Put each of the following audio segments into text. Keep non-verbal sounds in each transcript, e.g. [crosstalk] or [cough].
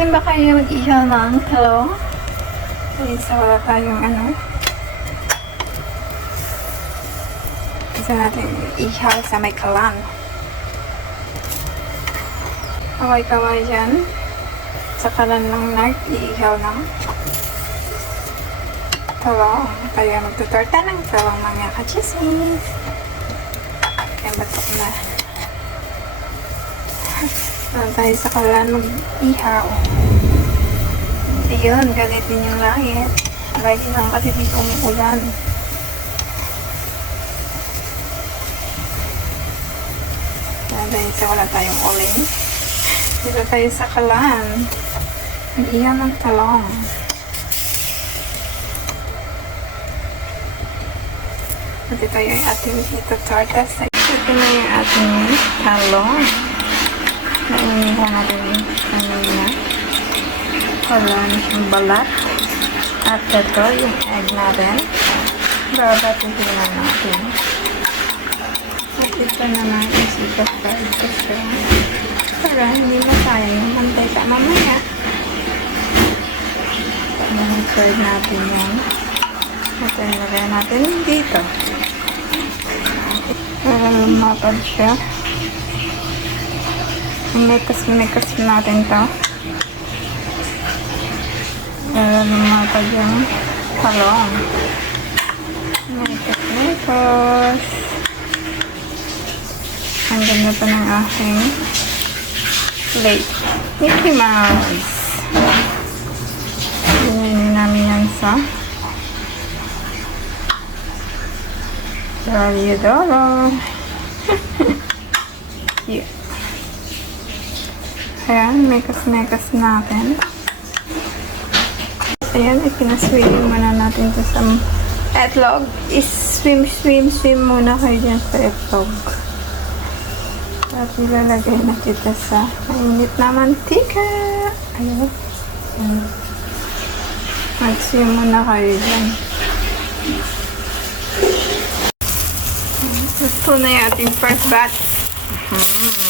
Hindi ba kayo mag-ihaw ng talong? Isa wala tayong ano. Isa natin ihaw sa may kalan. Kaway-kaway dyan. Sa kalan lang nag-iihaw ng talong. Kaya magtutorta ng talong mga kachismis. Kaya batok na. Saan tayo sa kalan mag-ihaw. Ayun, galit din yung langit. Lagi lang kasi dito umuulan. Kaya dahil sa wala tayong uling. Dito tayo sa kalan. Mag-ihaw ng talong. Pati tayo yung ating ito torta sa ito na yung ating talong. Nainihan natin kanina. Wala na siyang balat. At ito yung egg natin. Babatihin na natin. At ito naman is ika-fried ko. Para hindi masayang yung mantika mamaya. Pag-fried natin yan. At ilagay natin dito. Para lumapad siya. Mekas-mekas natin to. Para lumapad yung talong. Mekas-mekas. Ang ganda pa ng aking plate. Mickey Mouse. Ganyan namin yan sa Doro. Cute. Ayan, mekas-mekas natin. Ayan, ipinaswimming muna natin to sa etlog. Is-swim, swim, swim muna kayo dyan sa etlog. At ilalagay na kita sa mainit na mantika. Ayan. Mag-swim muna kayo dyan. Gusto na yung ating first batch. Ayan,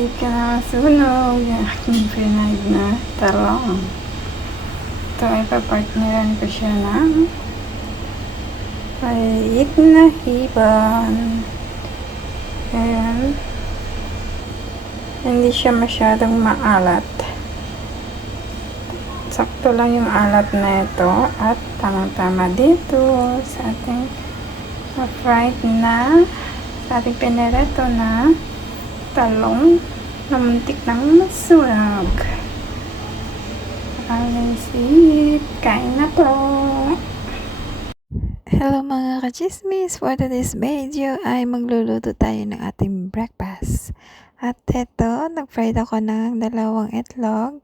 Hindi ka na masunog yung aking pinag na talong. Ito ay papartneran ko siya ng maliit na hiban. Ayan. Hindi siya masyadong maalat. Sakto lang yung alat na ito at tamang-tama dito sa ating fried na sa ating pinereto na talong na muntik ng masunog. Alis it. Kain na po. Hello mga kachismis! For today's video ay magluluto tayo ng ating breakfast. At eto, nag-fried ako ng dalawang itlog.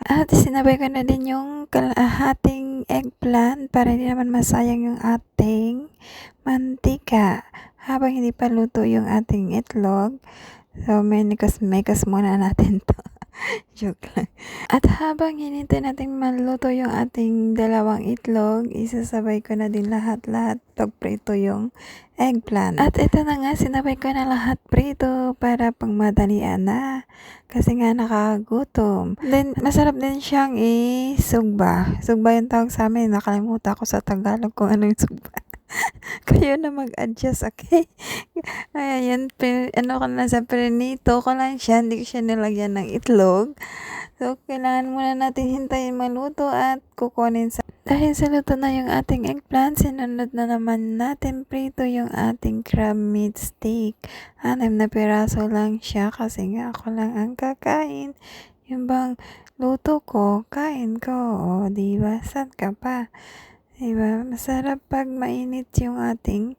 At sinabay ko na din yung kalahating eggplant para hindi naman masayang yung ating mantika. Habang hindi pa luto yung ating itlog, so mekas-mekas muna natin to. [laughs] Joke lang. At habang hinintay natin maluto yung ating dalawang itlog, isasabay ko na din lahat-lahat pagprito yung eggplant. At ito na nga, sinabay ko na lahat prito para pang madalian na. Kasi nga nakagutom. Then, masarap din siyang isugba. Sugba yung tawag sa amin. Nakalimutan ko sa Tagalog kung ano yung sugba. [laughs] Kayo na mag-adjust, okay? [laughs] Ayan, pin, ano ko na sa prinito ko lang siya. Hindi ko siya nilagyan ng itlog. So, kailangan muna natin hintayin maluto at kukunin sa... Dahil sa luto na yung ating eggplant, sinunod na naman natin prito yung ating crab meat steak. Anim na piraso lang siya kasi nga ako lang ang kakain. Yung bang luto ko, kain ko. O, diba? Saan ka pa? Diba? Masarap pag mainit yung ating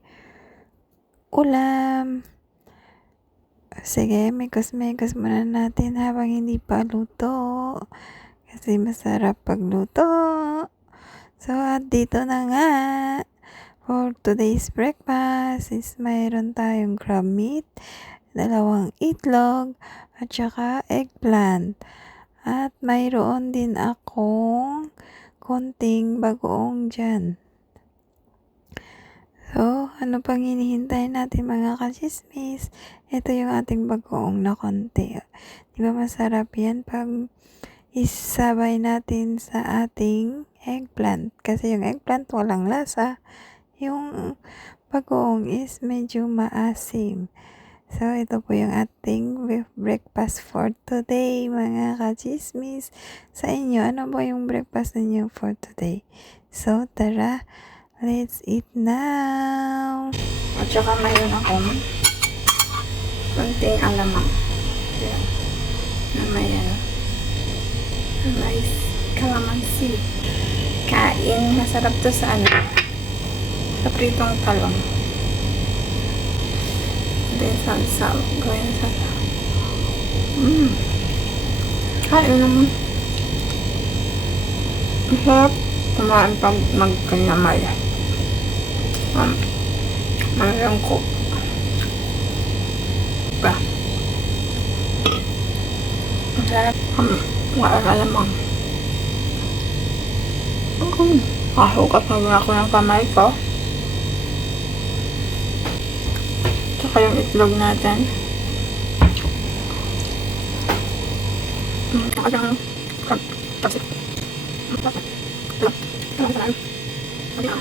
ulam. Sige, mekos-mekos muna natin habang hindi pa luto. Kasi masarap pagluto. So, at dito na nga. For today's breakfast is mayroon tayong crab meat, dalawang itlog, at saka eggplant. At mayroon din akong konting bagoong dyan. So, ano pang hinihintay natin mga kachismis? Ito yung ating bagoong na konti. Di ba masarap yan pag isabay natin sa ating eggplant. Kasi yung eggplant walang lasa. Yung bagoong is medyo maasim. So, ito po yung ating breakfast for today, mga kachismis. Sa inyo, ano ba yung breakfast ninyo for today? So, tara, let's eat now! At saka mayroon akong konting alamang. Na may na may calamansi. Kain. Masarap to sa ano. Sa pritong talong. Then salsa. Gawin sa Mmm. Kain naman. Masarap. Kumain pag magkanyamay. Um, mayroon ko. Ba? Masarap. Um, wala alamang. Um, Kahukat na muna ako ng kamay ko. Tsaka yung itlog natin. Mm, pag pagsit. Mm, pagsit. Ito. Ito lang sa lalim. Sabi na.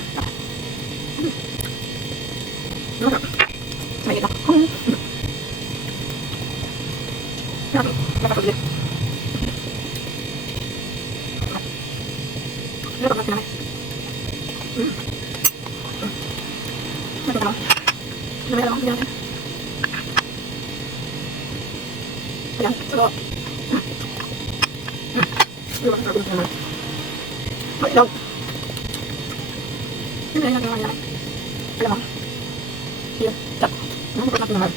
Ano ka? Sa may gitna. Hmm. Yan. Nakapagli. Ano ba natin Hmm. Hmm. Natin ka lang. Dami na lang. Bigyan natin. Ayan. Salo. Hmm. Hmm. Ano ba? Ano ba naman? May ilaw. Ano na yung natin naman?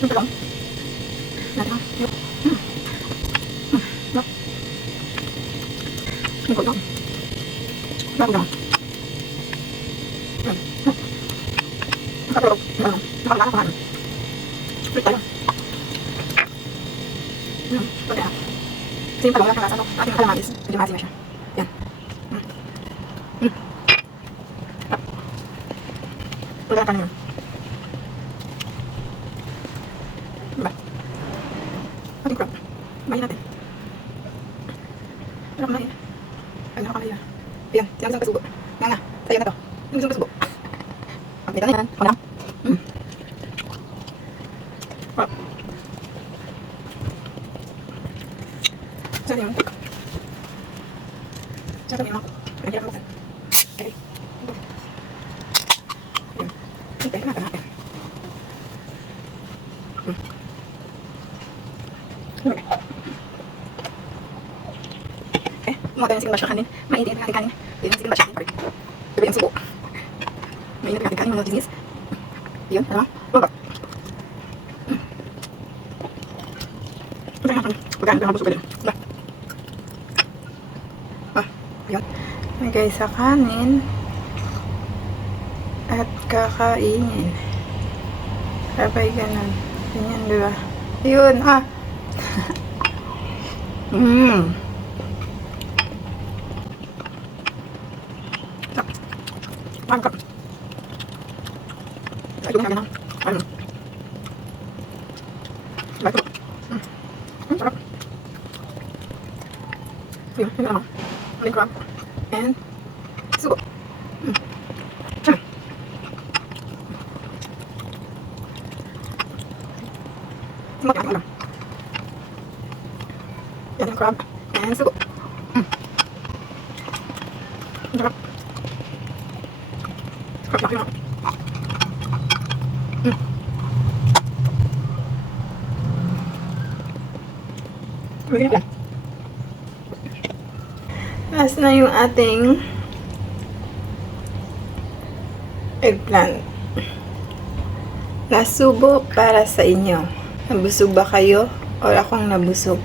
Alam mo. Natin naman? Iya. Hmm. Hmm. No. Ano ba lang? Bago. Hmm. Nakatulog. Ano? Nakalala pa namin. Split tayo. Hmm. Pwede na. Kasi yung talong lang kalasa, no? Ating kalamagis. Medyo maasim na siya. Yan. Hmm. Hmm. Ah. Wala ka na yun. Diba? Ating crop. Kumain natin. Ano kumain? Ano kumain? Yan. Yan isang kasubo. Nga nga. Sa'yo na to. Yung isang kasubo. Ang kita na yan. Ako na. Hmm. Ah. Saan yun? Saan yun? Ang hirap buksan. Okay. Yun. Okay, natin natin. Hmm. Okay. Sige ba siya kanin? Mainit ang ating kanin. Ba siya kanin? Sorry. Gabi ang subo. Mainit ang ating kanin mga disease. Yun? Baba. Pagkaan natin. Pagkaan natin. Habos ko din. Ba? Ah, yun. Lagay sa kanin. At kakainin. Sabay ganun. Ganyan, di ba? Yun, ah. [laughs] Mmm. Mangkap. Ay, gumina na. Ano? Bago. Hmm. Hmm, sarap. Yun, yun na naman. Maling crab. And sugo. Hmm. Sumakit ako lang. Yan yung crab. And sugo. Hmm. Ang sarap. Sarap laki na. Hmm. Lagyan ko lang. Last na yung ating eggplant. Last subo para sa inyo. Nabusog ba kayo? O akong nabusog?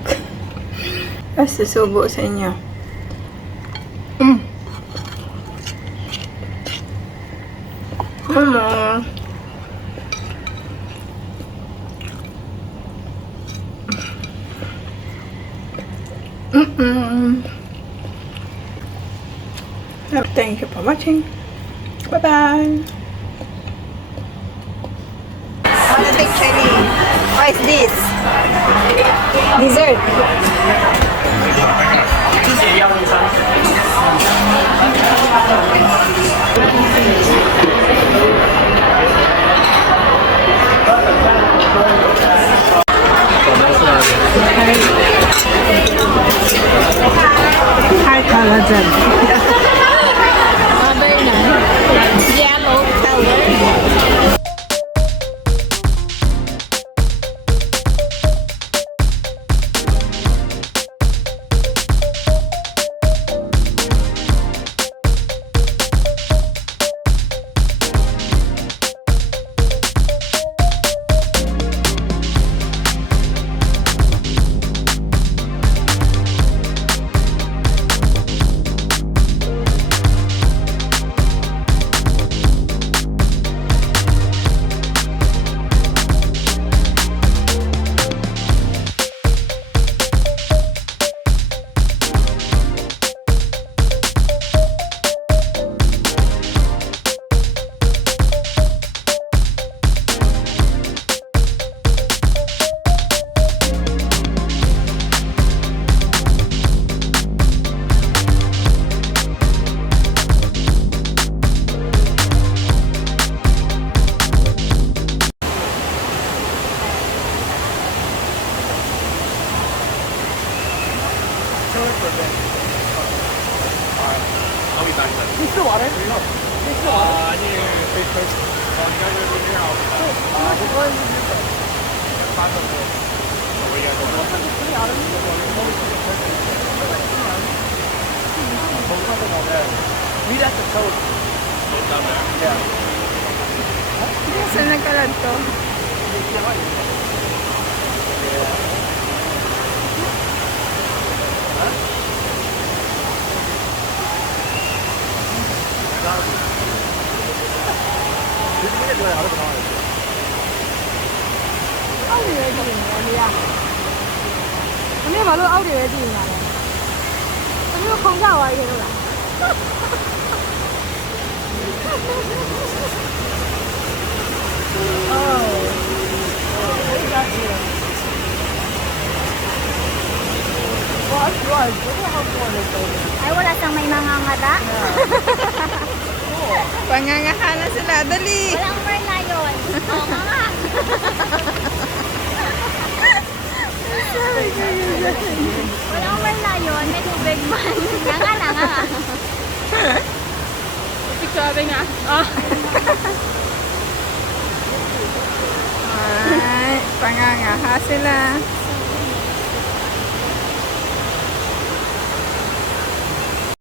[laughs] Last subo sa inyo. Mm. Mama. Mm-mm. Thank you for watching. Take Chinese? What is this? Dessert. Saan nagkalat to? ။ဒီမှာလို့အောက်တွေပဲကြည့်နေတာလေ။ဒီလိုခုံကြသွားပြီလို့လား Ay, wala siyang may mga ngata. [laughs] Pangangaha na sila. Dali! Walang wala yun. Oo, mga. [laughs] Walang wala yun. May tubig man. Nga nga na nga. Picture nga. [laughs] Ah. Ay, pangangaha sila.